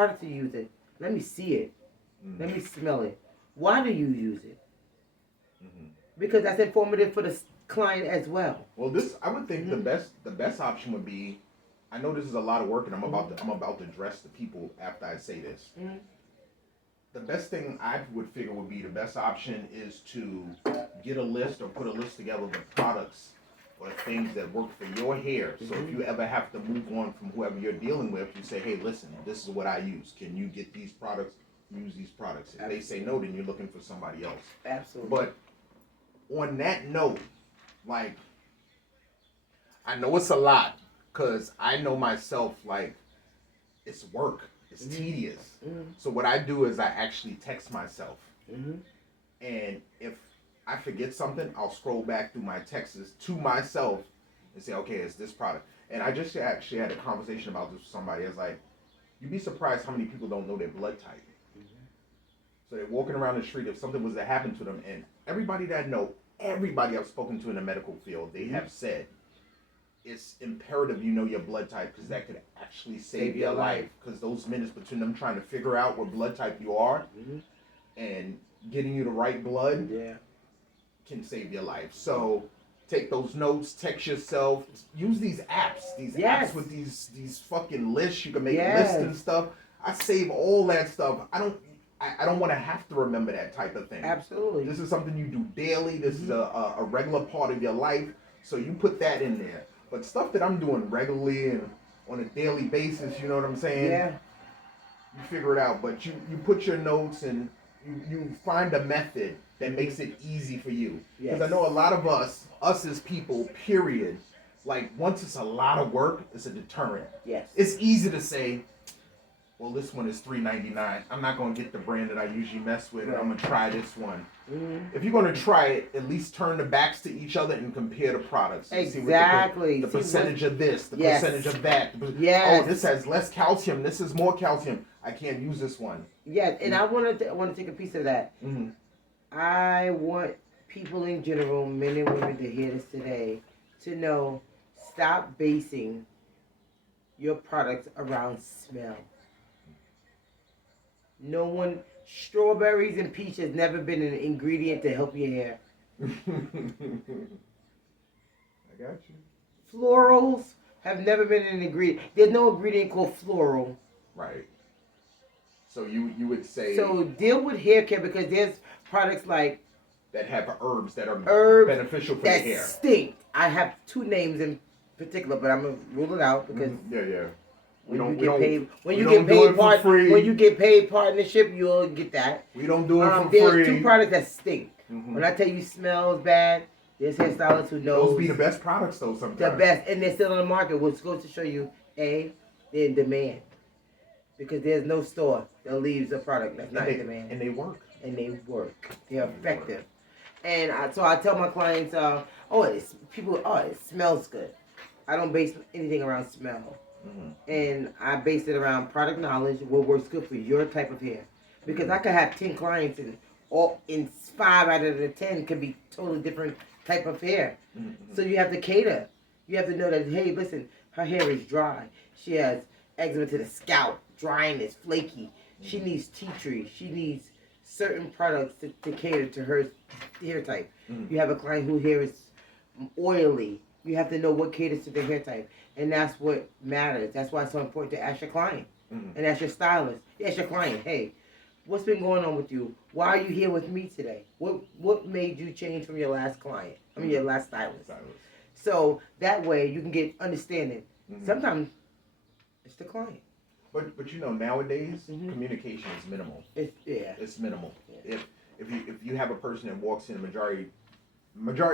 product are you using? Let me see it. Let me smell it. Why do you use it? Because that's informative for the client as well. Well, I would think the best option would be. I know this is a lot of work, and I'm about to address the people after I say this. The best thing I would figure would be the best option is to get a list or put a list together of the products or things that work for your hair. So if you ever have to move on from whoever you're dealing with, you say, hey, listen, this is what I use. Can you get these products? Use these products. If they say no, then you're looking for somebody else. Absolutely. But on that note, like, I know it's a lot because I know myself, like, it's work. It's tedious. So what I do is I actually text myself. And if I forget something, I'll scroll back through my texts to myself and say, okay, it's this product. And I just actually had a conversation about this with somebody. I was like, you'd be surprised how many people don't know their blood type. So they're walking around the street, if something was to happen to them, and everybody I've spoken to in the medical field, they have said, it's imperative you know your blood type because that could actually save your life. Because those minutes between them trying to figure out what blood type you are and getting you the right blood can save your life. So take those notes, text yourself, use these apps. These apps with these fucking lists. You can make lists and stuff. I save all that stuff. I don't want to have to remember that type of thing. Absolutely. This is something you do daily. This is a regular part of your life. So you put that in there. But stuff that I'm doing regularly and on a daily basis, you know what I'm saying? Yeah. You figure it out. But you put your notes and you find a method that makes it easy for you. Because I know a lot of us as people, period, like once it's a lot of work, it's a deterrent. Yes. It's easy to say, well, this one is $3.99. I'm not going to get the brand that I usually mess with. I'm going to try this one. If you're going to try it, at least turn the backs to each other and compare the products. Exactly. See the percentage of this, the percentage of that. Oh, this has less calcium. This is more calcium. I can't use this one. Yeah, and I want to take a piece of that. I want people in general, men and women to hear this today, to know, stop basing your products around smell. Strawberries and peach has never been an ingredient to help your hair. I got you. Florals have never been an ingredient. There's no ingredient called floral. Right. So you would say... So deal with hair care because there's products like... that have herbs that are beneficial for that your hair. Stink. I have two names in particular, but I'm going to rule it out because... When you get paid partnership, you'll get that. We don't do it for there's free. There's two products that stink. When I tell you smells bad, there's hairstylists who knows. Those be the best products though sometimes. The best, and they're still on the market, which goes to show you, they're in demand. Because there's no store that leaves a product that's not in demand. And they work. They're effective. And so I tell my clients, it smells good. I don't base anything around smell. And I base it around product knowledge, what works good for your type of hair. Because I could have 10 clients and 5 out of the 10 could be totally different type of hair. So you have to cater. You have to know that, hey, listen, her hair is dry. She has eczema to the scalp, dryness, flaky. She needs tea tree. She needs certain products to cater to her hair type. You have a client whose hair is oily. You have to know what caters to the hair type. And that's what matters. That's why it's so important to ask your client. And ask your stylist. Ask your client, hey, what's been going on with you? Why are you here with me today? What made you change from your last client? Your last stylist. So that way you can get understanding. Sometimes it's the client. But you know, nowadays communication is minimal. It's minimal. Yeah. If you have a person that walks in, majority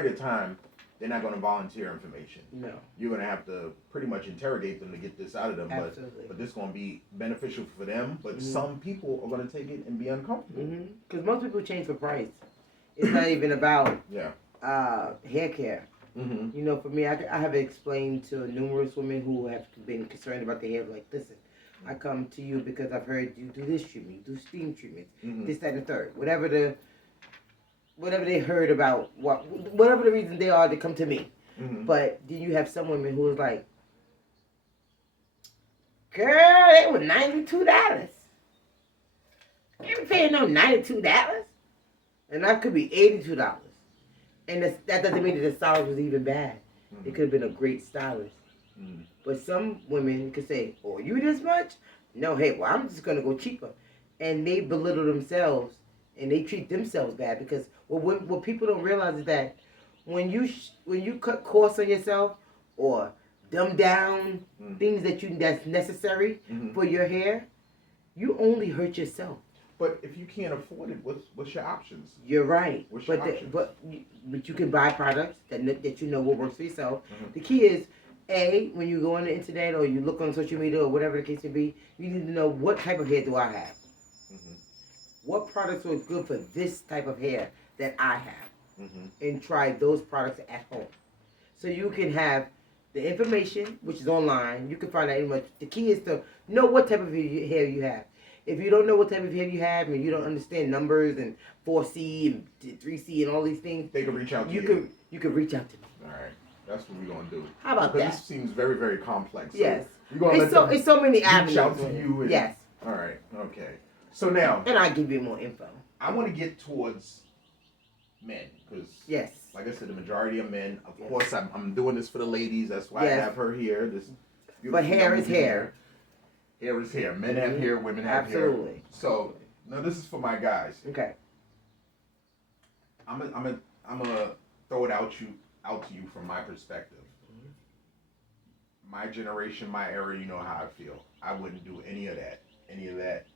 of the time, they're not going to volunteer information. No. You're going to have to pretty much interrogate them to get this out of them. Absolutely. But this is going to be beneficial for them. But some people are going to take it and be uncomfortable. Because most people change for price. It's not even about hair care. You know, for me, I have explained to numerous women who have been concerned about their hair, like, listen, I come to you because I've heard you do this treatment, you do steam treatments, this, that, and the third. Whatever they heard about, whatever the reason they are, they come to me. But then you have some women who is like, girl, they were $92. You ain't paying no $92, and that could be $82. And that doesn't mean that the stylist was even bad. It could have been a great stylist. But some women could say, "Oh, you this much? No, hey, well, I'm just gonna go cheaper," and they belittle themselves and they treat themselves bad because what people don't realize is that when you cut costs on yourself or dumb down things that's necessary for your hair, you only hurt yourself. But if you can't afford it, what's your options? You're right. What's your options? But you can buy products that you know what works for yourself. The key is, when you go on the internet or you look on social media or whatever the case may be, you need to know what type of hair do I have. What products are good for this type of hair that I have, and try those products at home. So you can have the information, which is online. You can find out much. The key is to know what type of hair you have. If you don't know what type of hair you have and you don't understand numbers and 4C and 3C and all these things, they can reach out to you. You can reach out to me. All right, that's what we're gonna do. How about that? Because this seems very, very complex. So yes. We're gonna It's so many avenues. Reach out to you. And, yes. All right. Okay. So now. And I'll give you more info. I want to get towards men because, yes, like I said, the majority of men. Of course, I'm doing this for the ladies. That's why I have her here. But hair is hair. Hair is hair. Men have hair. Women have hair. Absolutely. So now this is for my guys. Okay. I'm gonna throw it out to you from my perspective. My generation, my era. You know how I feel. I wouldn't do any of that.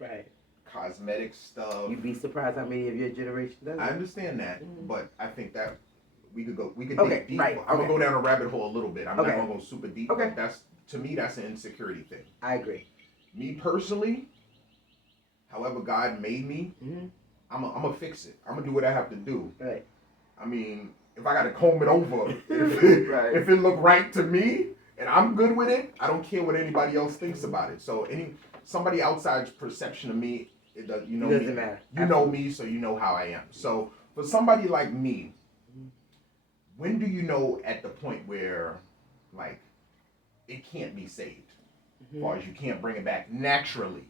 Right. Cosmetic stuff. You'd be surprised how many of your generation does it. I understand that, but I think that we could okay, dig deep. right, I'm gonna go down a rabbit hole a little bit. I'm not gonna go super deep. Okay. But to me, that's an insecurity thing. I agree. Me personally, however God made me, I'm gonna fix it. I'm gonna do what I have to do. Right. I mean, if I gotta comb it over, if it look right to me and I'm good with it, I don't care what anybody else thinks about it. So somebody outside's perception of me, it doesn't matter. You know me, so you know how I am. So for somebody like me, when do you know at the point where, like, it can't be saved, as far as you can't bring it back naturally?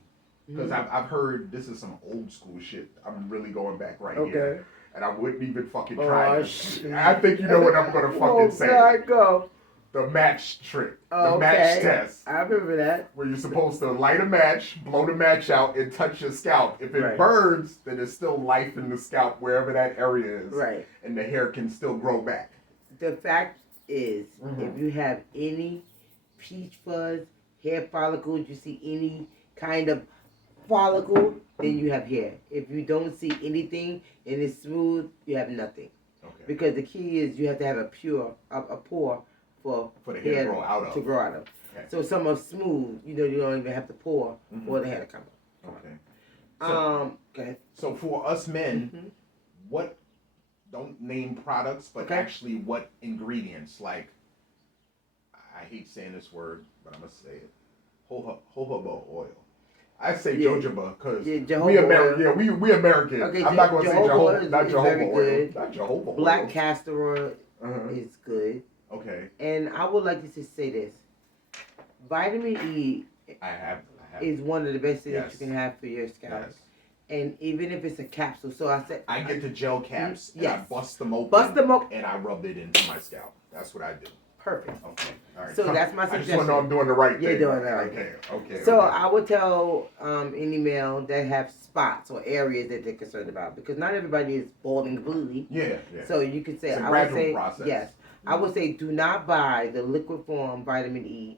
Because I've heard this is some old school shit. I'm really going back here, and I wouldn't even fucking try it. I think you know what I'm gonna fucking say. God, go. The match trick, the match test. I remember that. Where you're supposed to light a match, blow the match out, and touch your scalp. If it burns, then there's still life in the scalp wherever that area is. Right. And the hair can still grow back. The fact is, if you have any peach fuzz, hair follicles, you see any kind of follicle, then you have hair. If you don't see anything and it's smooth, you have nothing. Okay. Because the key is you have to have a pore for the hair to grow out of. Okay. So some are smooth, you don't even have to pour for the hair to come up. Okay. So for us men, what, don't name products, but actually what ingredients, like, I hate saying this word, but I'm going to say it, jojoba oil. I say jojoba because we American. We American. Okay, I'm not going to say jojoba, not jojoba oil. Good. Not jojoba oil. Black castor oil is good. Okay. And I would like to just say this. Vitamin E is one of the best things that you can have for your scalp. Yes. And even if it's a capsule. So I get the gel caps and I bust them open. And I rub it into my scalp. That's what I do. Perfect. Okay. All right. So that's my suggestion. I just want to know I'm doing the right thing. You're doing the right thing. Okay. So I would tell any male that have spots or areas that they're concerned about, because not everybody is balding completely. Yeah. So you could say, it's a gradual process. Yes. I would say do not buy the liquid form vitamin E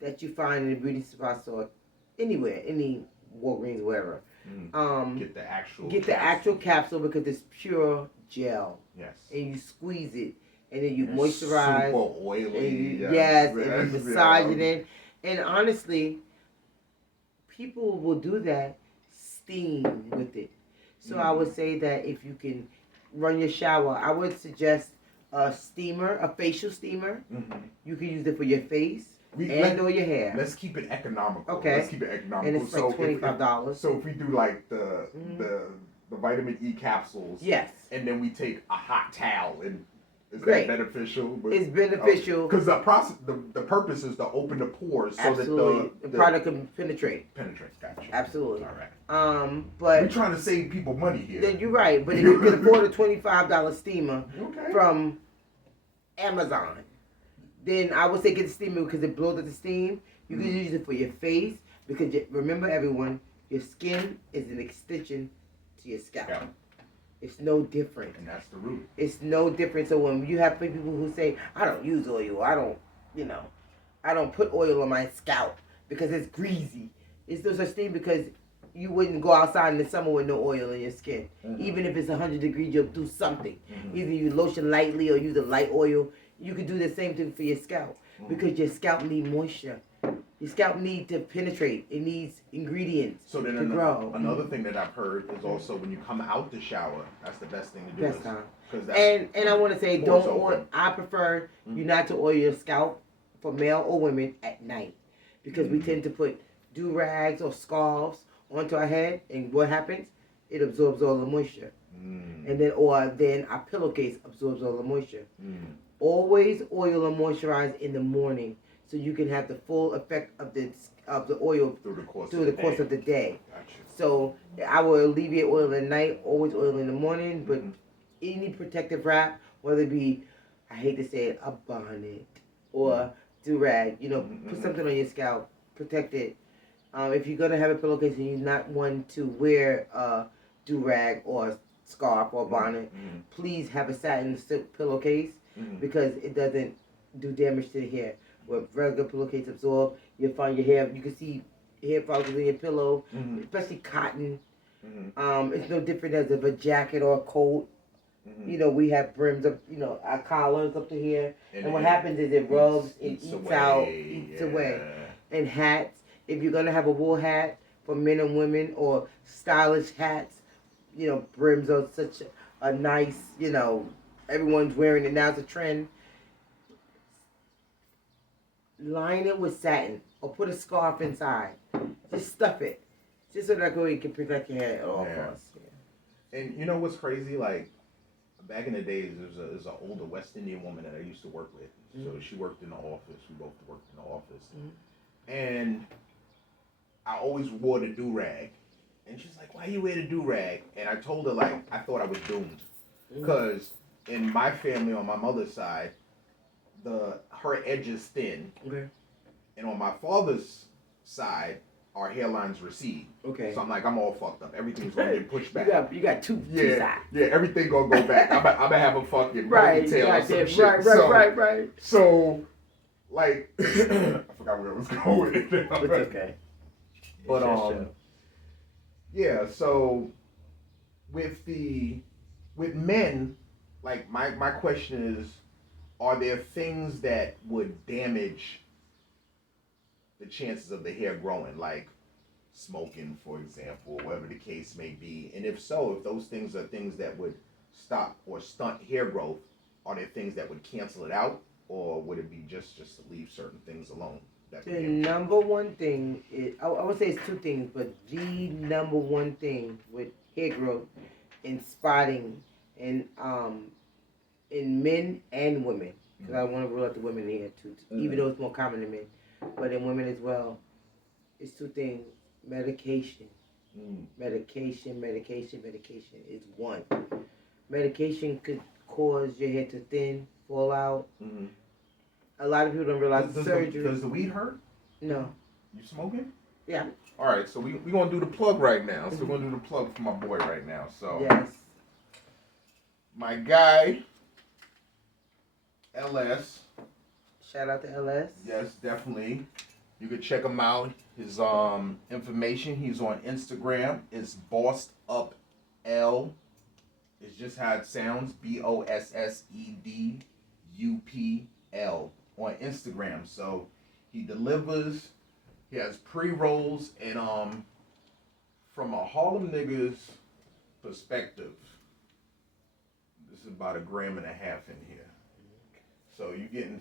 that you find in the beauty supply store anywhere, any Walgreens, wherever. Get the actual capsule because it's pure gel. Yes. And you squeeze it, and then you moisturize. Super oily. And you massage it in. And honestly, people will do that, steam with it. So I would say that if you can run your shower, I would suggest a steamer, a facial steamer. You can use it for your face or your hair. Let's keep it economical. Okay. Let's keep it economical. And it's like $25. So if we do like the vitamin E capsules. Yes. And then we take a hot towel and Is great. that beneficial? It's beneficial. Because the purpose is to open the pores so Absolutely. that the product can penetrate. Gotcha. Absolutely. All right. But we're trying to save people money here. Yeah, you're right. But if you can afford a $25 steamer from Amazon, then I would say get the steamer because it blows up the steam. You can use it for your face because remember, everyone, your skin is an extension to your scalp. Yeah. It's no different. And that's the root. It's no different. So when you have people who say, I don't use oil, I don't put oil on my scalp because it's greasy. It's no such thing because you wouldn't go outside in the summer with no oil in your skin. Even if it's 100 degrees, you'll do something. Either you lotion lightly or use a light oil. You could do the same thing for your scalp because your scalp needs moisture. Your scalp needs to penetrate. It needs ingredients to grow. Another thing that I've heard is also when you come out the shower, that's the best thing to do. Best time. And I want to say, don't oil. I prefer you not to oil your scalp for male or women at night because we tend to put do-rags or scarves onto our head, and what happens? It absorbs all the moisture, and then our pillowcase absorbs all the moisture. Always oil and moisturize in the morning, so you can have the full effect of the oil through the course of the day. Gotcha. So I will alleviate oil at night, always oil in the morning, but any protective wrap, whether it be, I hate to say it, a bonnet or do-rag, put something on your scalp, protect it. If you're gonna have a pillowcase and you not want to wear a do-rag or a scarf or a bonnet, please have a satin silk pillowcase because it doesn't do damage to the hair. Where regular pillowcase absorb, you'll find your hair. You can see hair follicles in your pillow, especially cotton. It's no different as if a jacket or a coat. We have brims up, our collars up to here, and what happens is it rubs, eats away. And hats. If you're gonna have a wool hat for men and women or stylish hats, brims are such a nice, everyone's wearing it now. It's a trend. Line it with satin or put a scarf inside. Just stuff it. Just so that way you can protect your hair at all costs. Yeah. And you know what's crazy? Like, back in the days, there's an older West Indian woman that I used to work with. So she worked in the office. We both worked in the office. And I always wore the do-rag. And she's like, why you wear the do-rag? And I told her, like, I thought I was doomed. Because in my family, on my mother's side, her edge is thin. Okay. And on my father's side, our hairlines recede. Okay. So I'm like, I'm all fucked up. Everything's going to get pushed back. You got two sides. Yeah, everything going to go back. I'm going to have a fucking ponytail or some shit. Right. So, like, I forgot where I was going with it now. It's okay. But, yeah, so with men, like, my question is, are there things that would damage the chances of the hair growing, like smoking, for example, whatever the case may be? And if so, if those things are things that would stop or stunt hair growth, are there things that would cancel it out, or would it be just to leave certain things alone? The number one thing is, I would say it's two things, but the number one thing with hair growth and spotting and in men and women, because I want to rule out the women here too, even though it's more common in men, but in women as well, it's two things: medication. Medication is one. Medication could cause your hair to thin, fall out. A lot of people don't realize surgery. Does the weed hurt? No. You smoking? Yeah. All right, so we're going to do the plug right now. So we're going to do the plug for my boy right now. So yes. My guy, LS. Shout out to LS. Yes, definitely. You can check him out. His information, he's on Instagram. It's Bossed Up L. It's just how it sounds. BOSSEDUPL on Instagram. So he delivers. He has pre-rolls, and from a Harlem nigga's perspective, this is about 1.5 grams in here. So you're getting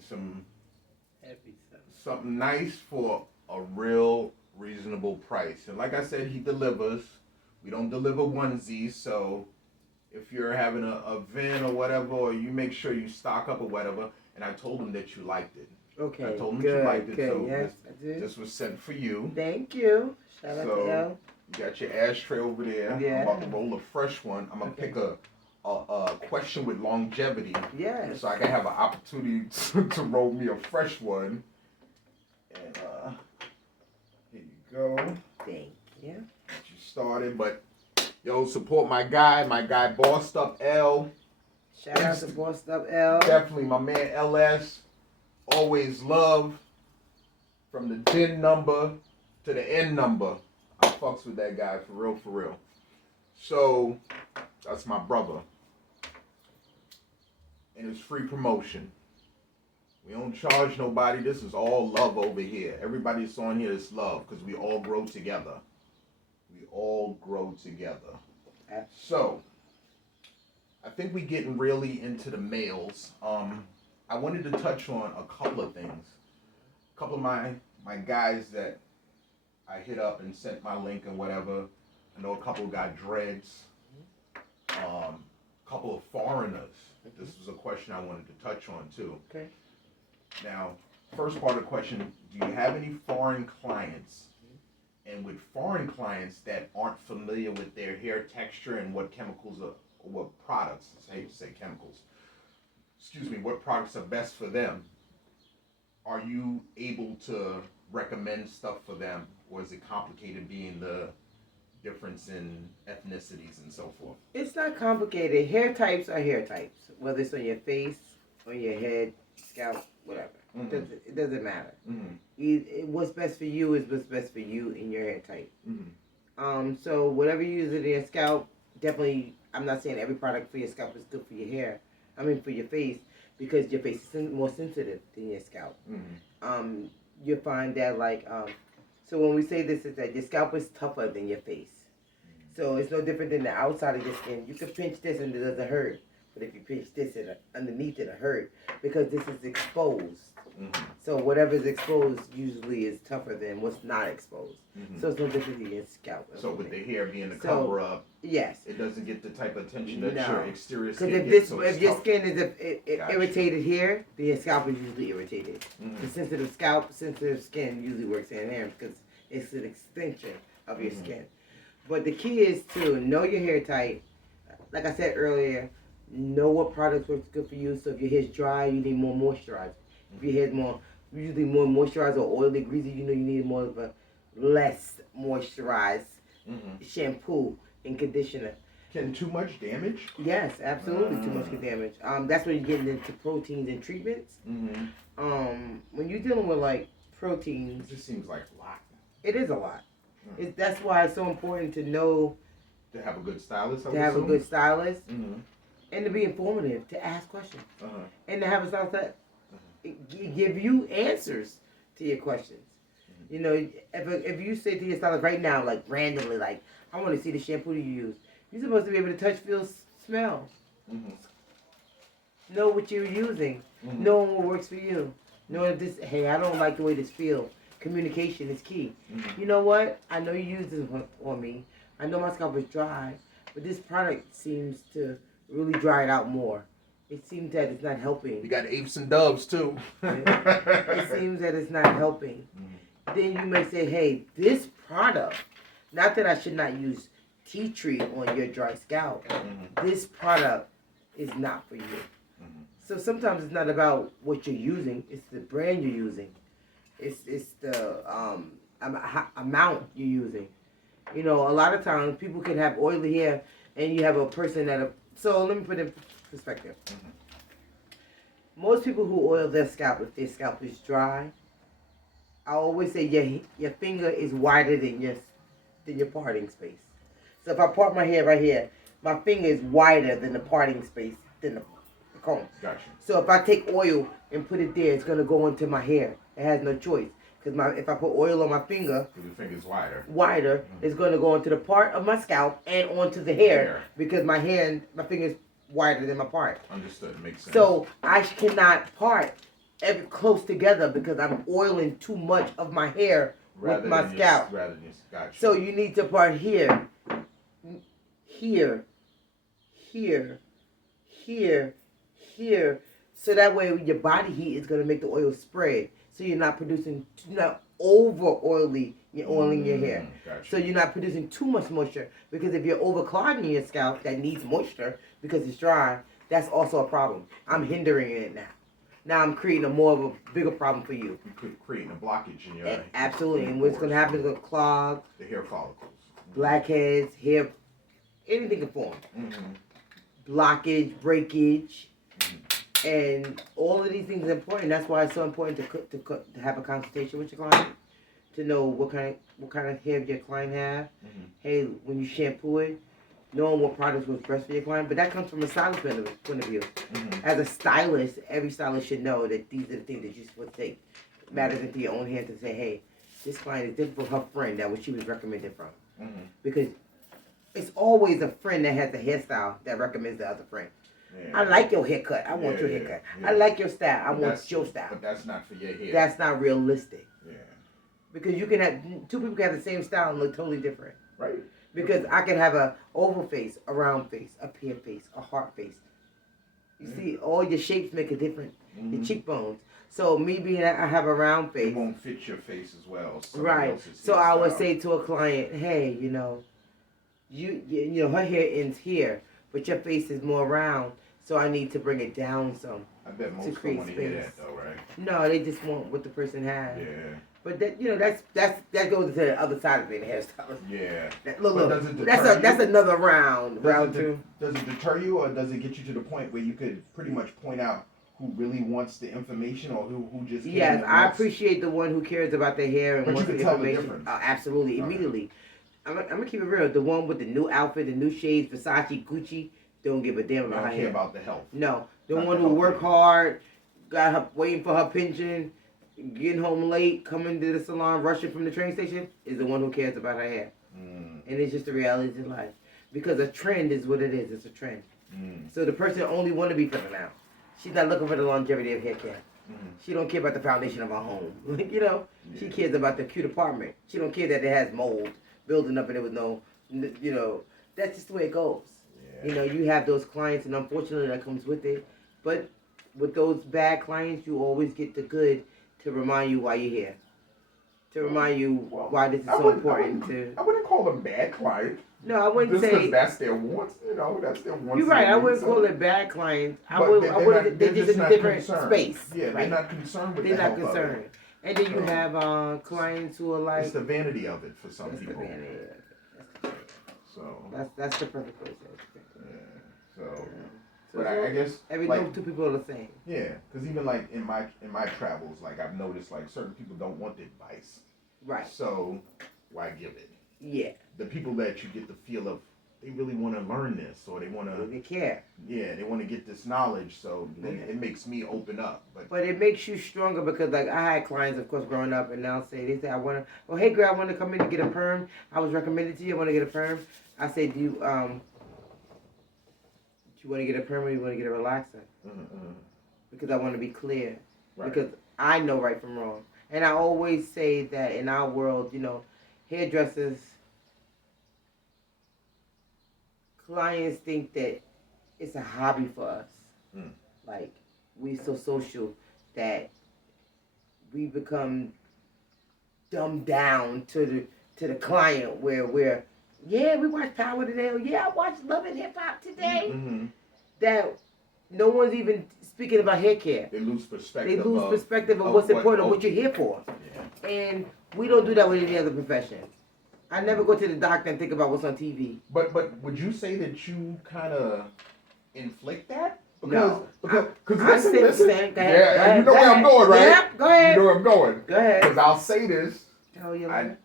something nice for a real reasonable price. And like I said, he delivers. We don't deliver onesies, so if you're having a event or whatever, or you make sure you stock up or whatever. And I told them that you liked it. Okay. I told them good, that you liked it. Good. So yes, I did. this was sent for you. Thank you. Shout out to L. You got your ashtray over there. Yeah. I'm about to roll a fresh one. I'm gonna pick a question with longevity. Yes. So I can have an opportunity to roll me a fresh one. And here you go. Thank you. Get you started, but yo, support my guy Bossed Up L. Shout out to Bossed Up L. Definitely my man LS. Always love. From the DIN number to the N number. I fucks with that guy for real, for real. So that's my brother. And it's free promotion. We don't charge nobody. This is all love over here. Everybody that's on here is love because we all grow together. We all grow together. So, I think we're getting really into the males. I wanted to touch on a couple of things. A couple of my guys that I hit up and sent my link and whatever. I know a couple got dreads. A couple of foreigners. This was a question I wanted to touch on too. Okay. Now, first part of the question, do you have any foreign clients? And with foreign clients that aren't familiar with their hair texture and what chemicals or what products, I hate to say chemicals, what products are best for them, are you able to recommend stuff for them? Or is it complicated being the difference in ethnicities and so forth? It's not complicated. Hair types are hair types, whether it's on your face, on your head, scalp, whatever. Mm-hmm. It doesn't matter. Mm-hmm. What's best for you is what's best for you in your hair type. Mm-hmm. So whatever you use in your scalp, definitely, I'm not saying every product for your scalp is good for your hair. I mean for your face, because your face is more sensitive than your scalp. Mm-hmm. You'll find that so when we say this is that your scalp is tougher than your face. So it's no different than the outside of your skin. You can pinch this and it doesn't hurt. But if you pinch this and underneath it hurt, because this is exposed. Mm-hmm. So whatever is exposed usually is tougher than what's not exposed. Mm-hmm. So it's no different than your scalp. So with the hair being the cover up, yes, it doesn't get the type of attention that your exterior skin gets. Because if your skin is irritated here, then your scalp is usually irritated. Mm-hmm. The sensitive scalp, sensitive skin usually works in there because it's an extension of your skin. But the key is to know your hair type. Like I said earlier, know what products works good for you. So if your hair's dry, you need more moisturizer. If your hair's usually more moisturized or oily, greasy, you need more of a less moisturized shampoo and conditioner. Can too much damage? Yes, absolutely. Too much can damage. That's when you're getting into proteins and treatments. Mm-hmm. When you're dealing with proteins, it just seems like a lot. It is a lot. That's why it's so important to know. To have a good stylist. A good stylist, and to be informative, to ask questions, and to have a stylist that give you answers to your questions. You know, if you say to your stylist right now, randomly, I want to see the shampoo you use, you're supposed to be able to touch, feel, smell. Know what you're using. Know what works for you. Know if this, hey, I don't like the way this feels. Communication is key. You know what? I know you use this on me. I know my scalp is dry, but this product seems to really dry it out more. It seems that it's not helping. You got apes and doves too. It seems that it's not helping. Then you may say, hey, this product, not that I should not use tea tree on your dry scalp. This product is not for you. So sometimes it's not about what you're using, it's the brand you're using. It's the amount you're using. You know, a lot of times people can have oily hair and you have a person so let me put it in perspective. Most people who oil their scalp, if their scalp is dry, I always say your finger is wider than your parting space. So if I part my hair right here, my finger is wider than the parting space than the comb. Gotcha. So if I take oil and put it there, it's gonna go into my hair. It has no choice. Because if I put oil on my finger, your finger's wider. It's going to go into the part of my scalp and onto the hair. Because my finger's wider than my part. Understood. Makes sense. So I cannot part close together because I'm oiling too much of my hair with my scalp. Gotcha. So you need to part here, here, here, here. So that way your body heat is going to make the oil spread. So you're not over oily, you're oiling your hair. Gotcha. So you're not producing too much moisture. Because if you're over clogging your scalp that needs moisture because it's dry, that's also a problem. I'm hindering it now. Now I'm creating a bigger problem for you. You're creating a blockage in your absolutely. And what's going to happen is going to clog the hair follicles, blackheads, hair, anything can form. Blockage, breakage, and all of these things are important. That's why it's so important to have a consultation with your client to know what kind of hair your client have. Hey, when you shampoo it, knowing what products was best for your client. But that comes from a stylist point of view. As a stylist, every stylist should know that these are the things that you're supposed to take. It matters into your own hand to say, hey, this client is different from her friend that she was recommended from. Because it's always a friend that has a hairstyle that recommends the other friend. I like your haircut. I want your haircut. I like your style. I want your style. But that's not for your hair. That's not realistic. Because you can have two people can have the same style and look totally different. Right. Because I can have a oval face, a round face, a pear face, a heart face. You see, all your shapes make a difference. Your cheekbones. So me being I have a round face. It won't fit your face as well. Right. So I would say to a client, hey, you know her hair ends here, but your face is more round. So I need to bring it down some. I bet most to create want to space. hear that though, right? No, they just want what the person has. Yeah. But that that goes to the other side of being a hairstylist. Yeah. Look, that's another round. Round two. Does it deter you, or does it get you to the point where you could pretty much point out who really wants the information, or who just? Yes, I appreciate the one who cares about their hair and wants the information. Absolutely, immediately. I'm gonna keep it real. The one with the new outfit, the new shades, Versace, Gucci, don't give a damn about her hair. Don't care about the health. No, the one who worked hard, got her waiting for her pension, getting home late, coming to the salon, rushing from the train station, is the one who cares about her hair. And it's just the reality of life. Because a trend is what it is. It's a trend. So the person only want to be for the now. She's not looking for the longevity of hair care. She don't care about the foundation of her home. She cares about the cute apartment. She don't care that it has mold building up and there was no, that's just the way it goes. You have those clients, and unfortunately that comes with it. But with those bad clients, you always get the good to remind you why you're here. To remind you why this is so important. I wouldn't call them bad clients. No, I wouldn't say. Just because that's their wants, that's their wants. You're right. I wouldn't call it bad clients. They're just in a different space. Yeah, they're not concerned with the health of it. And then you have clients who are like. It's the vanity of it for some people. The vanity. So. That's the perfect place. But I guess no two people are the same. Yeah, because even like in my travels, like I've noticed like certain people don't want the advice. Right. So why give it? Yeah. The people that you get the feel of, they really want to learn this, or they want to. They care. Yeah, they want to get this knowledge, so then it makes me open up. But it makes you stronger because like I had clients, of course, growing up, and now they say I want to. Well, hey girl, I want to come in and get a perm. I was recommended to you. I want to get a perm. I said, do you want to get a perm or you want to get a relaxer? Because I want to be clear. Right. Because I know right from wrong. And I always say that in our world, hairdressers, clients think that it's a hobby for us. Like, we so social that we become dumbed down to the client where we're, we watch Power Today. I watched Love and Hip Hop today. That no one's even speaking about hair care. They lose perspective. Of what's important, what you're here for. Yeah. And we don't do that with any other profession. I never go to the doctor and think about what's on TV. But would you say that you kind of inflict that? Because listen. Yeah, you know where I'm going, right? Yep, go ahead. You know where I'm going. Go ahead. Because I'll say this. Tell you. I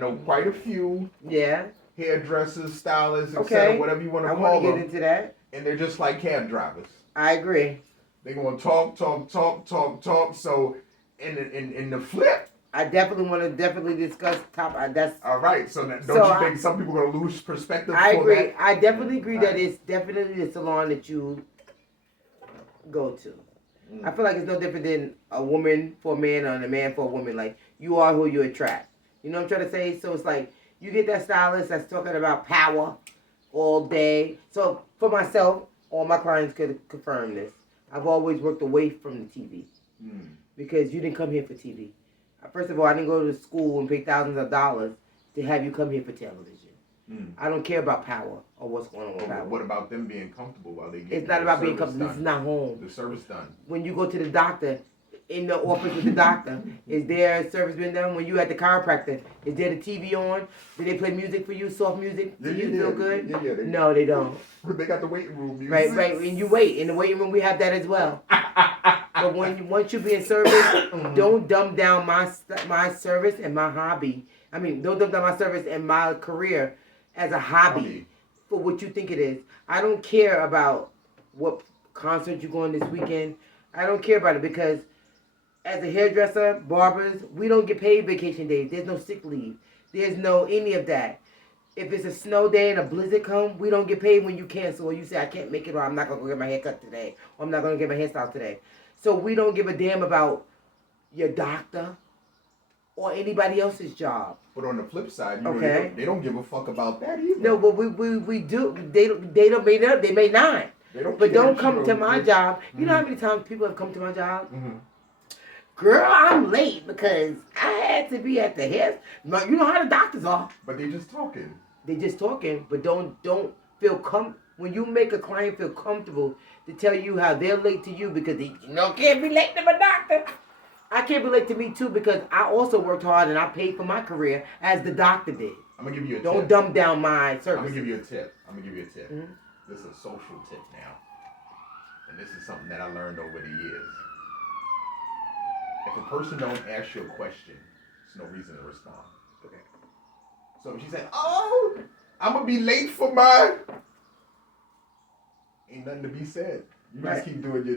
know quite a few. Yeah. Hairdressers, stylists, etc., whatever you want to call them. I want to get into that. And they're just like cab drivers. I agree. They're going to talk. So, in the flip. I definitely want to discuss that's all right. So don't you think some people are going to lose perspective? I agree. That? I definitely agree that it's definitely the salon that you go to. I feel like it's no different than a woman for a man or a man for a woman. Like, you are who you attract. You know what I'm trying to say? So it's like, you get that stylist that's talking about power all day. So for myself, all my clients could confirm this. I've always worked away from the TV because you didn't come here for TV. First of all, I didn't go to school and pay thousands of dollars to have you come here for television. I don't care about power or what's going on with power. What about them being comfortable while they get It's not about being comfortable. This is not home. The service done. When you go to the doctor, in the office with the doctor, is there service been done? When you at the chiropractor, is there the TV on? Do they play music for you, soft music? Do you feel good? Yeah, no, they don't. They got the waiting room music. Right. And you wait. In the waiting room, we have that as well. But once you be in service, don't dumb down my service and my hobby. I mean, don't dumb down my service and my career as a hobby for what you think it is. I don't care about what concert you're going this weekend. I don't care about it because as a hairdresser, barbers, we don't get paid vacation days. There's no sick leave. There's no any of that. If it's a snow day and a blizzard come, we don't get paid when you cancel or you say, I can't make it or I'm not going to go get my hair cut today or I'm not going to get my hairstyle today. So we don't give a damn about your doctor or anybody else's job. But on the flip side, you know, they don't give a fuck about that either. No, but we do. They may not. Don't come to my job. You know how many times people have come to my job? Girl, I'm late because I had to be at the hair. You know how the doctors are. But they just talking. But don't feel when you make a client feel comfortable to tell you how they're late to you because they can't be late to my doctor. I can't relate to me too because I also worked hard and I paid for my career as the doctor did. I'm gonna give you a tip. Don't dumb down my service. I'm gonna give you a tip. This is a social tip now, and this is something that I learned over the years. If a person don't ask you a question, there's no reason to respond. Okay. So if she said, "Oh, I'm gonna be late for my," ain't nothing to be said. You just keep doing your job.